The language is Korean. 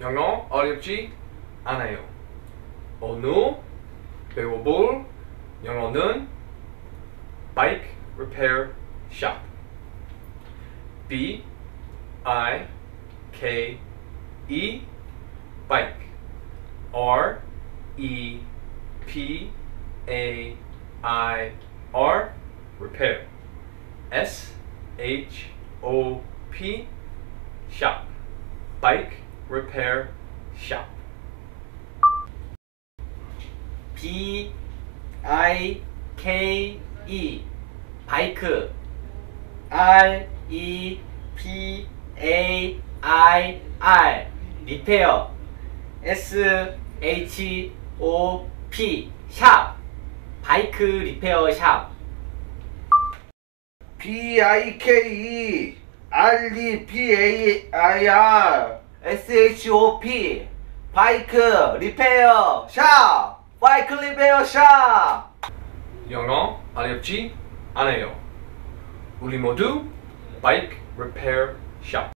영어 어렵지 않아요. 오늘 배워볼 영어는 Bike Repair Shop. B-I-K-E Bike. R-E-P-A-I-R Repair. S-H-O-P Shop. Bike Repair Shop. B-I-K-E 바이크. R-E-P-A-I-R 리페어. S-H-O-P 샵 바이크 리페어 샵. B-I-K-E R-E-P-A-I-R S-H-O-P 바이크 리페어 샵 바이크 리페어 샵. 영어 어렵지 않아요. 우리 모두 Bike Repair Shop.